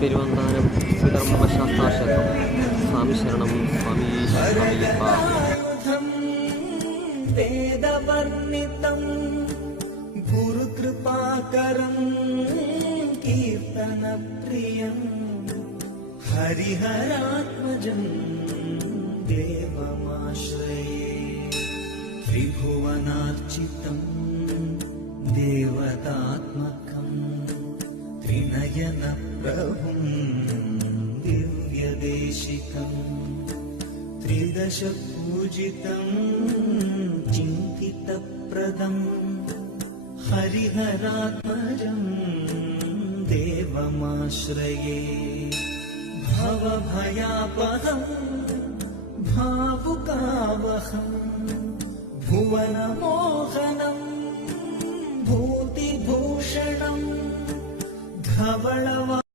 പെരുവന്താനം ശ്രീധർമ്മശാസ്താക്ഷേത്രം. സ്വാമി ശരണം, സ്വാമി ശരണമയ്യപ്പ. വേദവർണ്ണിതം ഗുരുകൃപാകരം കീർത്തനപ്രിയം ഹരിഹരാത്മജം ദേവമാശ്രയേ. ത്രിഭുവനാർച്ചിതം ദേവതാത്മകം ത്രിനയനപ്രഭും ദിവ്യദേശികം. ത്രിദശപൂജിതം ചിന്തിതപ്രദം ഹരിഹരാത്മജം ദേവമാശ്രയേ. ഭവഭയാപഹം ഭാവുകാവഹം ഭുവനമോഹനം ഭൂതിഭൂഷണം ധവള